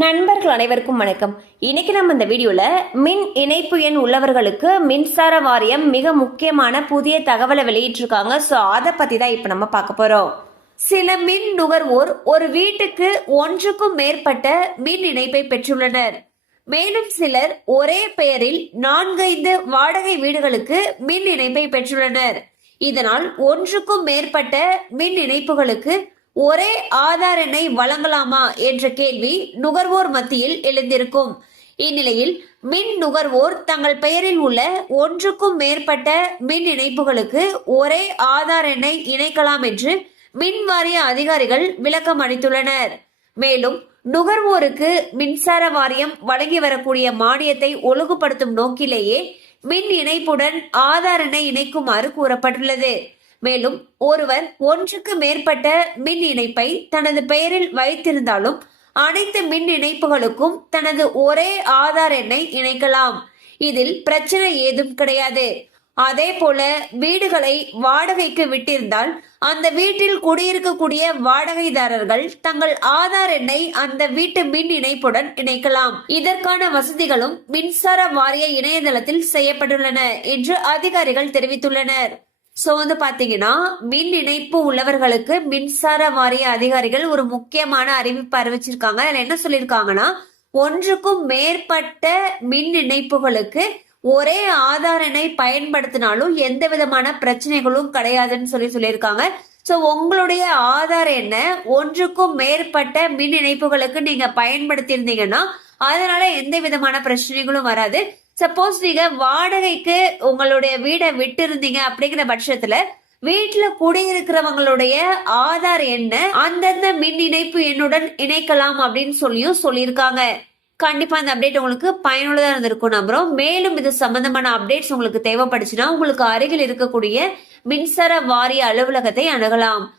நண்பர்கள் அனைவருக்கும் வணக்கம். இன்னைக்கு நம்ம இந்த வீடியோல மின் இணைப்பு எண் உள்ளவர்களுக்கு மின்சார வாரியம் மிக முக்கியமான புதிய தகவலை வெளியிட்டிருக்காங்க. ஸோ அதை பத்தி தான் இப்ப நம்ம பார்க்க போறோம். சில மின் நுகர்வோர் ஒரு வீட்டுக்கு ஒன்றுக்கும் மேற்பட்ட மின் இணைப்பை பெற்றுள்ளனர். மேலும் சிலர் ஒரே பெயரில் 4-5 வாடகை வீடுகளுக்கு மின் இணைப்பை பெற்றுள்ளனர். இதனால் ஒன்றுக்கும் மேற்பட்ட மின் இணைப்புகளுக்கு ஒரே ஆதார் எண்ணை வழங்கலாமா என்ற கேள்வி நுகர்வோர் மத்தியில் எழுந்திருக்கும். இந்நிலையில் மின் நுகர்வோர் தங்கள் பெயரில் உள்ள ஒன்றுக்கும் மேற்பட்ட மின் இணைப்புகளுக்கு ஒரே ஆதார் எண்ணை இணைக்கலாம் என்று மின் வாரிய அதிகாரிகள் விளக்கம் அளித்துள்ளனர். மேலும் நுகர்வோருக்கு மின்சார வாரியம் வழங்கி வரக்கூடிய மானியத்தை ஒழுங்குபடுத்தும் நோக்கிலேயே மின் இணைப்புடன் ஆதார் எண்ணை இணைக்குமாறு கூறப்பட்டுள்ளது. மேலும் ஒருவர் ஒன்றுக்கு மேற்பட்ட மின் இணைப்பை தனது பெயரில் வைத்திருந்தாலும் அனைத்து மின் இணைப்புகளுக்கும் தனது ஒரே ஆதார் எண்ணை இணைக்கலாம். இதில் பிரச்சனை ஏதும் கிடையாது. அதே போல வீடுகளை வாடகைக்கு விட்டிருந்தால் அந்த வீட்டில் குடியிருக்கக்கூடிய வாடகைதாரர்கள் தங்கள் ஆதார் எண்ணை அந்த வீட்டு மின் இணைப்புடன் இணைக்கலாம். இதற்கான வசதிகளும் மின்சார வாரிய இணையதளத்தில் செய்யப்பட்டுள்ளன என்று அதிகாரிகள் தெரிவித்துள்ளனர். சோ பாத்தீங்கன்னா மின் இணைப்பு உள்ளவர்களுக்கு மின்சார வாரிய அதிகாரிகள் ஒரு முக்கியமான அறிவிப்பு அறிவிச்சிருக்காங்க. அதுல என்ன சொல்லியிருக்காங்கன்னா, ஒன்றுக்கும் மேற்பட்ட மின் இணைப்புகளுக்கு ஒரே ஆதார் எண்ணை பயன்படுத்தினாலும் எந்த விதமான பிரச்சனைகளும் கிடையாதுன்னு சொல்லியிருக்காங்க. சோ உங்களுடைய ஆதார் எண்ணை ஒன்றுக்கும் மேற்பட்ட மின் இணைப்புகளுக்கு நீங்க பயன்படுத்தி இருந்தீங்கன்னா அதனால எந்த விதமான பிரச்சனைகளும் வராது. சப்போஸ் நீங்க வாடகைக்கு உங்களுடைய வீடை விட்டு இருந்தீங்க அப்படிங்கிற பட்சத்துல வீட்டுல குடியிருக்கிறவங்களுடைய ஆதார் எண்ண அந்தந்த மின் இணைப்பு எண்ணுடன் இணைக்கலாம் அப்படின்னு சொல்லியிருக்காங்க. கண்டிப்பா இந்த அப்டேட் உங்களுக்கு பயனுள்ளதா இருந்திருக்கும் நம்புறோம். மேலும் இது சம்பந்தமான அப்டேட்ஸ் உங்களுக்கு தேவைப்படுச்சுன்னா உங்களுக்கு அருகில் இருக்கக்கூடிய மின்சார வாரிய அலுவலகத்தை அணுகலாம்.